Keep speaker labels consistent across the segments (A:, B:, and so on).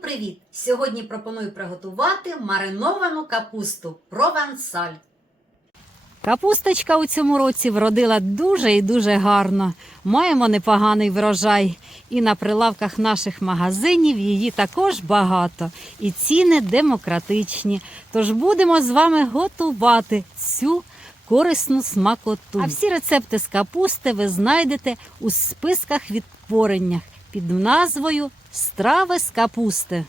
A: привіт! Сьогодні пропоную приготувати мариновану капусту провансаль.
B: Капусточка у цьому році вродила дуже і дуже гарно. Маємо непоганий врожай. І на прилавках наших магазинів її також багато. І ціни демократичні. Тож будемо з вами готувати цю корисну смакоту. А всі рецепти з капусти ви знайдете у списках відтвореннях під назвою Страви з капусти.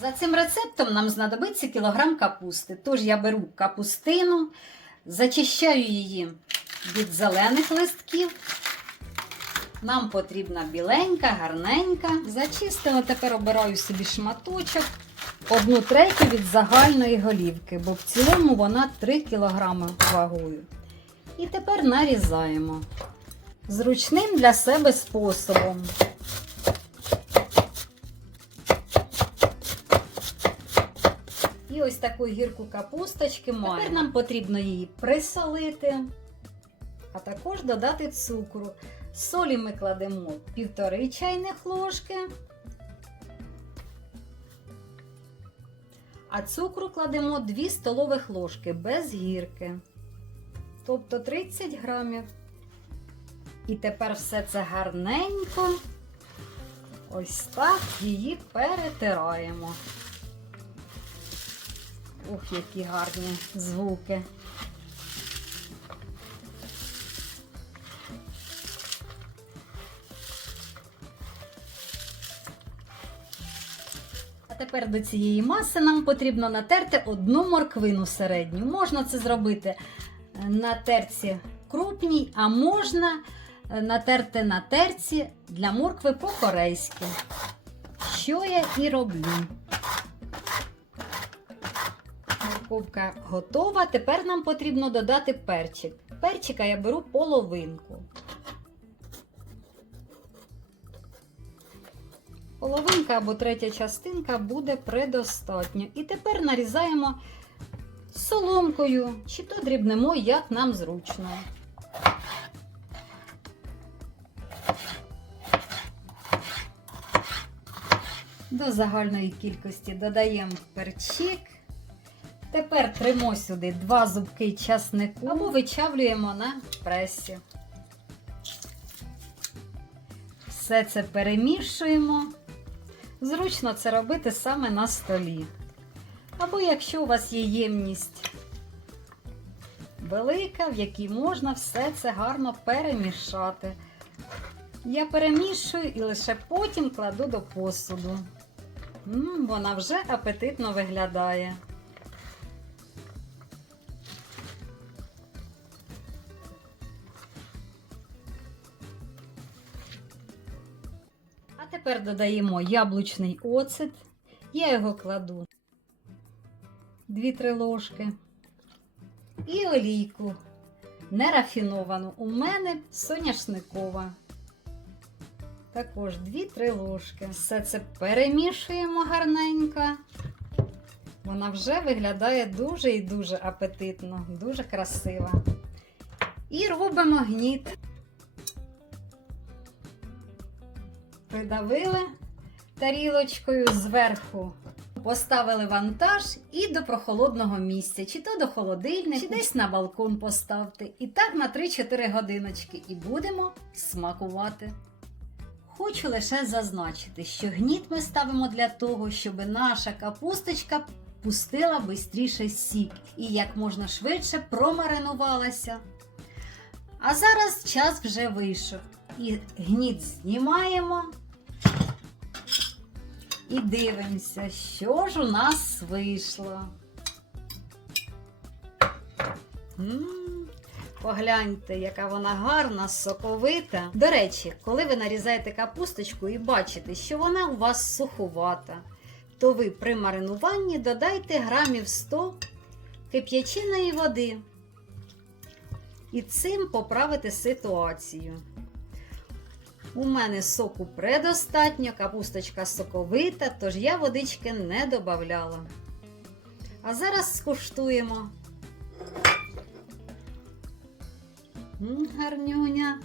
A: За цим рецептом нам знадобиться кілограм капусти. Тож я беру капустину, зачищаю її від зелених листків. Нам потрібна біленька, гарненька. Зачистила, тепер обираю собі шматочок, одну третю від загальної голівки, бо в цілому вона 3 кг вагою. І тепер нарізаємо зручним для себе способом. І ось таку гірку капусточки маємо. Тепер нам потрібно її присолити, а також додати цукру. Солі ми кладемо півтори чайних ложки, а цукру кладемо 2 столових ложки без гірки, тобто 30 грамів. І тепер все це гарненько, ось так її перетираємо. Ух, які гарні звуки. Тепер до цієї маси нам потрібно натерти одну морквину середню. Можна це зробити е, на терці крупній, а можна е, натерти на терці для моркви по-корейськи. Що я і роблю. Морковка готова. Тепер нам потрібно додати перчик. Перчика я беру половинку. Половинка або третя частинка буде предостатньо. І тепер нарізаємо соломкою, чи то дрібнемо, як нам зручно. До загальної кількості додаємо перчик. Тепер тримо сюди два зубки часнику або вичавлюємо на пресі. Все це перемішуємо. Зручно це робити саме на столі. Або якщо у вас є ємність велика, в якій можна все це гарно перемішати. Я перемішую і лише потім кладу до посуду. М, вона вже апетитно виглядає. Тепер додаємо яблучний оцет. Я його кладу 2-3 ложки. І олійку нерафіновану. У мене соняшникова. Також 2-3 ложки. Все це перемішуємо гарненько. Вона вже виглядає дуже і дуже апетитно, дуже красиво. І робимо гніт. Придавили тарілочкою зверху. Поставили вантаж і до прохолодного місця, чи то до холодильника, чи десь на балкон поставте. І так на 3-4 годиночки. І будемо смакувати. Хочу лише зазначити, що гніт ми ставимо для того, щоб наша капусточка пустила бистріше сік і як можна швидше промаринувалася. А зараз час вже вийшов. І гніт знімаємо. І дивимося, що ж у нас вийшло. М, Погляньте, яка вона гарна, соковита. До речі, коли ви нарізаєте капусточку і бачите, що вона у вас суховата, то ви при маринуванні додайте грамів 100 кип'яченої води. І цим поправите ситуацію. У мене соку предостатньо, капусточка соковита, тож я водички не додавала. А зараз скуштуємо. Гарнюня.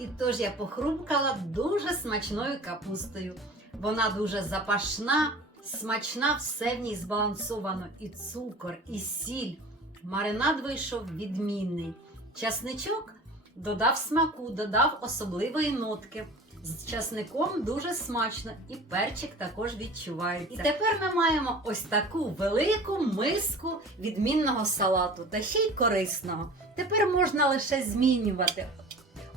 A: І тож я похрумкала дуже смачною капустою. Вона дуже запашна, смачна, все в ній збалансовано. І цукор, і сіль. Маринад вийшов відмінний. Часничок додав смаку, додав особливої нотки. З часником дуже смачно, і перчик також відчувається. І тепер ми маємо ось таку велику миску відмінного салату та ще й корисного. Тепер можна лише змінювати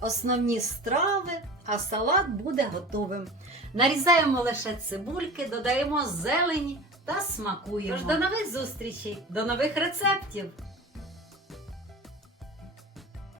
A: основні страви, а салат буде готовим. Нарізаємо лише цибульки, додаємо зелені та смакуємо. Тож до нових зустрічей, до нових рецептів!